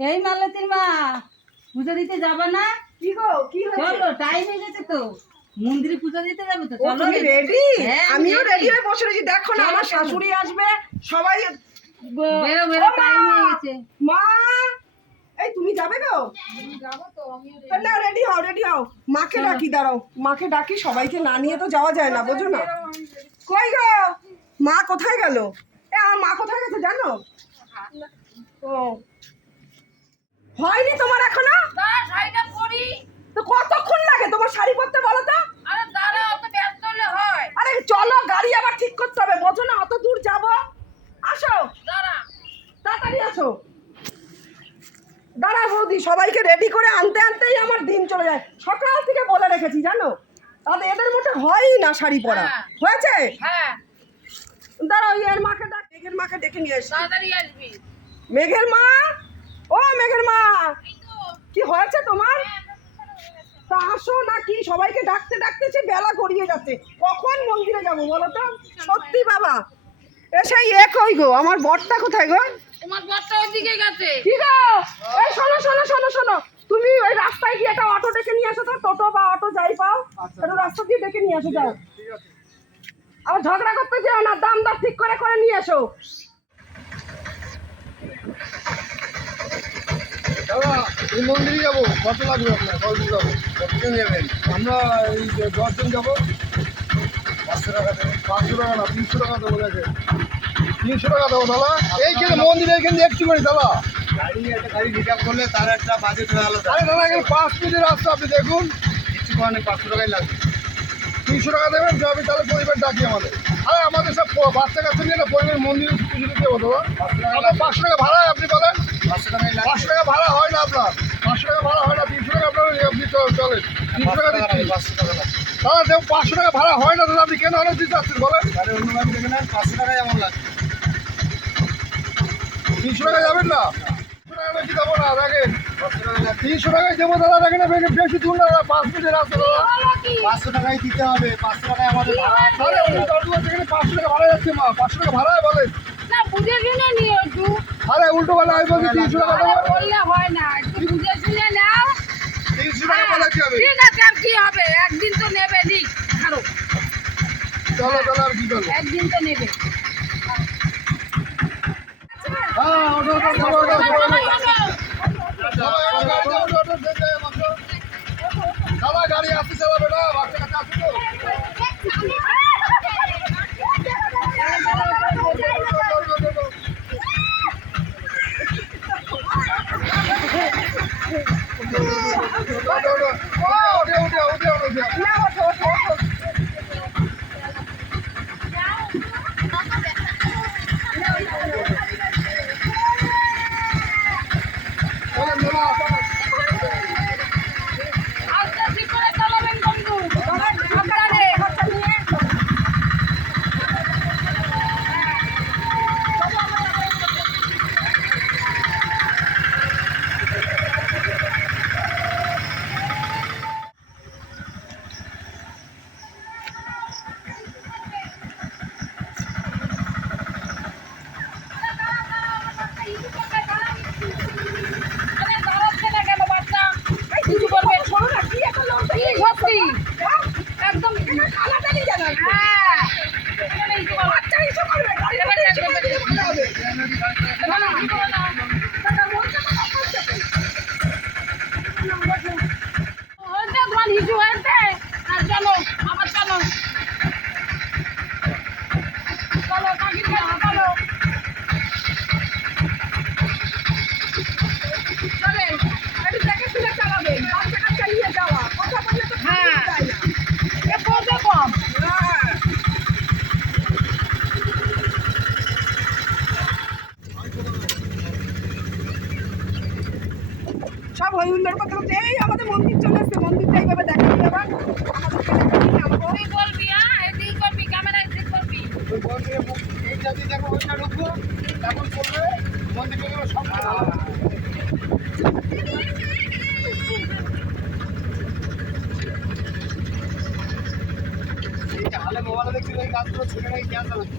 এই মালতির মা পুজো দিতে যাবে না? কি গো কি চলো টাইম হয়ে গেছে তো। মন্দিরে পুজো দিতে যাবে তো চলো রেডি হ্যাঁ, আমিও রেডি হয়ে বসে রয়েছি। দেখো না আমার শাশুড়ি আসবে সবাই বেরো বেরো টাইম হয়ে গেছে। মা! এই তুমি যাবে গো? না রেডি হও রেডি হও। মাকে ডাকি দাঁড়াও। মাকে ডাকি সবাইকে না নিয়ে তো যাওয়া যায় না বোঝো না। কই গো? মা কোথায় গেল? এ আমার মা কোথায় গেছে জানো? ও। হয়নি তোমার এখনও? না শাড়িটা পরি। তো কতক্ষণ লাগে তোমার শাড়ি পরতে বলো তো? আরে দাঁড়া অত ব্যস্ত হলে হয়। আরে চলো গাড়ি আবার ঠিক করতে হবে। বোঝো না অত দূর যাব। আসো। দাঁড়া। তাড়াতাড়ি আসো। দাঁড়া বৌদি সবাইকে রেডি করে আনতে আনতেই আমার দিন চলে যায়। সকাল থেকে বলে রেখেছি জানো? তাহলে এদের মধ্যে হয়ই না শাড়ি পরা। হ্যাঁ। হয়েছে? হ্যাঁ। দাঁড়াও এর মাকে ডাক মেঘের মাকে ডেকে নিয়ে এসছি তাড়াতাড়ি আসবি। মেঘের মা? ও মেঘের মা! কি হয়েছে তোমার? তা আসো না কি সবাইকে ডাকতে ডাকতেছি বেলা গড়িয়ে যাচ্ছে। কখন মন্দিরে যাব বলো তো? সত্যি বাবা। এসে এ কই গো? আমার বরটা কোথায় গো? তোমার বরটা ওইদিকে গেছে। কি গো? এই শোনো শোনো শোনো শোনো। তুমি ওই রাস্তায় গিয়ে একটা অটো ডেকে নিয়ে আসো তো টোটো বা অটো যাই পাও। একটু রাস্তা দিয়ে ডেকে নিয়ে আসো যাও। আবার ঝগড়া করতে যেও না দাম দর ঠিক করে করে নিয়ে এসো। দাদা এই মন্দিরে যাব। কত লাগবে আপনার? কতদিন যাব? কতজন যাবেন? আমরা এই যে দশজন যাব। পাঁচশো টাকা দেবো। পাঁচশো টাকা না তিনশো টাকা দেবো দেখে। তিনশো টাকা দেবো দাদা। এইখানে মন্দিরে এখানে একটু করে দাদা। গাড়ি একটা গাড়ি রিজার্ভ করলে তার একটা বাজেট হয়ে গেল। আরে দাদা এখানে পাঁচ মিনিটের রাস্তা আপনি দেখুন। কিছু মানে পাঁচশো টাকাই লাগবে। তিনশো টাকা দেবেন আমি তাহলে পরিবার ডাকি আমাদের। আরে আমাদের সব বাচ্চা কাচ্চা নিয়ে না পরিবার মন্দিরে পুজো দিতে হতো আপনার পাঁচশো টাকা ভাড়া আপনি বলেন। পাঁচশো টাকা ভাড়া হয় না আপনার। পাঁচশো টাকা ভাড়া হয় না তিনশো টাকা আপনার আপনি চ- চলেন। তিনশো টাকা দিচ্ছি। পাঁচশো টাকা দাদা দেখুন পাঁচশো টাকা ভাড়া হয় না দাদা আপনি কেন অনেক দিতে আসছেন বলেন। অন্য গাড়ি দেখে নেন পাঁচশো টাকাই আমার লাগবে। তিনশো টাকা যাবেন না? বেশি দেবো না দেখেন তিনশো টাকায় দেবো দাদা দেখেন না বেশি- দূর না দাদা পাঁচ মিনিটের রাস্তা দাদা। পাঁচশো টাকাই দিতে হবে পাঁচশো টাকায় আমাদের পাঁচশো টাকা ভাড়া যাচ্ছে মা পাঁচশো টাকা ভাড়ায় না আরে উল্টো বেলা আমি বলছি তিনশো টাকা বললে হয় না একটু বুঝে শুনে নাও। তিনশো টাকা বলে কি হবে? ঠিক আছে আর কি হবে? একদিন তো নেবে নিক ছাড়ো। চলো চলো আর কি করব? একদিন তো নেবে। No. সব হই হুল্লোড় কথা বলছে এই আমাদের মন্দির চলে এসছে মন্দিরটা এইভাবে দেখা নিয়ে আবার আমাদের ছেলেকে নিয়ে আনব। তুই বলবি এদিক করবি ক্যামেরায় ঠিক করবি ওই মন্দিরে মুখ এইটা দিয়ে দেখো ওইটা ঢুকবো তখন করবে মন্দির সব এইটা হালে মোবাইলে দেখছি ওই গাছগুলো ছেড়ে রেখে ক্যান্সেল হচ্ছে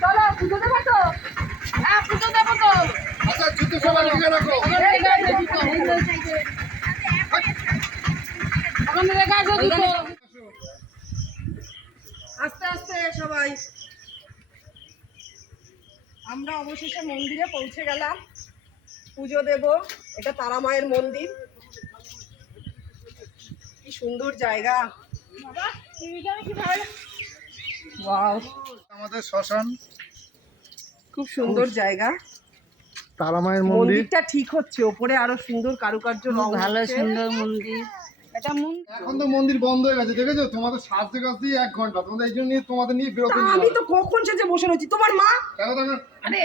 চলো পুজো দেবো তো? হ্যাঁ পুজো দেবো তো। আচ্ছা জুতো রাখো। জুতো। জুতো। আস্তে আস্তে সবাই। আমরা অবশেষে মন্দিরে পৌঁছে গেলাম। পুজো দেব। এটা তারা মায়ের মন্দির। কি সুন্দর জায়গা। ওয়াও আমাদের শ্মশান। খুব সুন্দর জায়গা। তারামায়ের মন্দিরটা ঠিক হচ্ছে ওপরে আরও সুন্দর কারুকার্য রং ভালো সুন্দর মন্দির। এটা মন্দির এখন তো মন্দির বন্ধ হয়ে গেছে দেখেছ তোমাদের সাজতে কাজতেই এক ঘণ্টা। তোমাদের এই জন্য তোমাদের নিয়ে বিরক্ত আমি তো কখন সেজে বসে রয়েছি? তোমার মা? আরে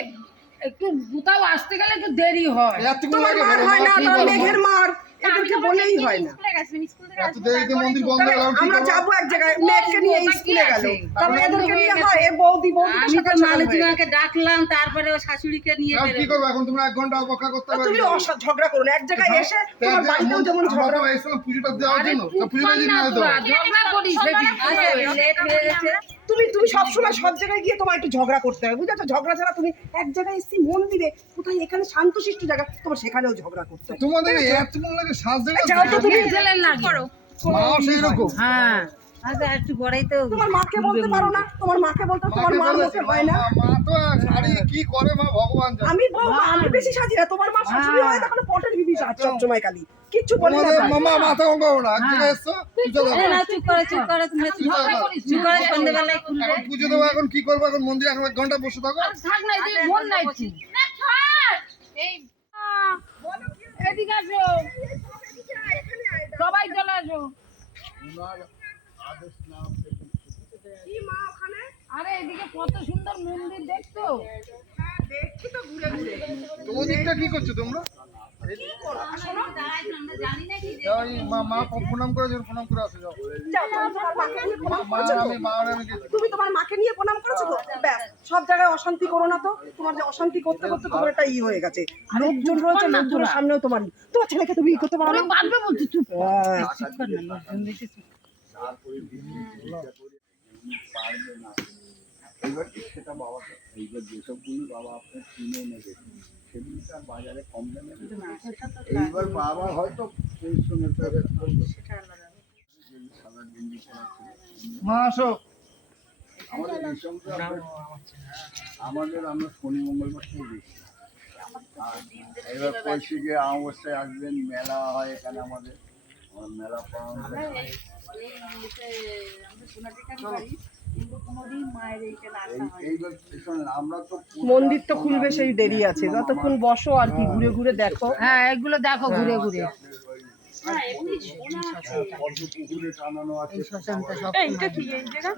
একটু কোথাও আসতে গেলে একটু দেরি হয়। তোমার মার হয় না মেঘের মার। এদেরকে বলেই হয় না। এত দেরিতে মন্দির বন্ধ গেল কি আমরা যাব এক জায়গায় মেঘকে নিয়ে স্কুলে গেল। তারপরে এদেরকে নিয়ে হয় এ বৌদি বৌদি মালতীমাকে ডাকলাম তারপরে ও শাশুড়িকে নিয়ে কি এখন? তোমরা এক ঘণ্টা অপেক্ষা করতে পারবে তুমি অসা- ঝগড়া করো এক জায়গায় এসে তোমার হ্যাঁ, যেমন ঝগড়া এসেছিলাম পুজোটা দেওয়ার জন্য পুজোটা দিন না না ঝগড়া করিস সেদিন। লেট হয়ে গেছে তুমি তুমি সবসময় সব জায়গায় গিয়ে তোমার একটু ঝগড়া করতে হবে বুঝেছ? ঝগড়া ছাড়া তুমি এক জায়গায় এসছি মন্দিরে কোথায় এখানে শান্ত শান্তশিষ্ট জায়গা তোমার সেখানেও ঝগড়া করতে হবে। তোমাদের এতক্ষণ লাগে সাজতে যাও তো তুমি ছেলের লাগে। মাও সেই রকম হ্যাঁ। একটু তো। তোমার মাকে বলতে পারো না। তোমার মাকে বলতে তোমার মার মুখে হয় না। মা তো শাড়ি কি করে মা ভগবান জানে। আমি বেশি সাজি না। তোমার মা শাশুড়ি হয় তখন পটের বিবি সাজ সবসময় খালি কিচ্ছু বলে না মামা মাথা কম না। এক এসছো পুজো দেবো না চুপ করে চুপ করে তুমি চুপ ঝগড়া চুপ করে সন্ধ্যেবেলায় খুলবে। এখন পুজো দেবো এখন কি করব? এখন মন্দিরে এখন এক ঘণ্টা বসে থাকো। থাক না এদিকে মন নাই এই এদিকে আসো। সবাই চলে আসো। আরে এদিকে কত সুন্দর মন্দির দেখছ? হ্যাঁ দেখছি তো ঘুরে ঘুরে। তো ওদিকটা কি করছ তোমরা? মা মা প্রণাম করে যাও প্রণাম করে আসো যাও। যাও, তুমি তোমার মাকে নিয়ে প্রণাম করেছ তো? তো ব্যাস সব জায়গায় অশান্তি করো না তো। তোমার যে অশান্তি করতে করতে তোমার একটা ই হয়ে গেছে। লোকজন রয়েছে লোকজনের সামনেও তোমার তোমার ছেলেকে তুমি ই করতে পারো না। পারবে বলছি চুপ হ্যাঁ। এইবার সেটা বাবা এইবার বাবা আপনার কিনে বাজারে কম দামে বাবা হয়তো আমাদের আমরা শনি মঙ্গলবার থেকে এবার কৈশিকে অবস্থায় আসবেন মেলা হয় এখানে আমাদের আমার হয়। মন্দির তো খুলবে সেই দেরি আছে যতক্ষণ বসো আর কি ঘুরে ঘুরে দেখো হ্যাঁ এগুলো দেখো ঘুরে ঘুরে কি এই জায়গা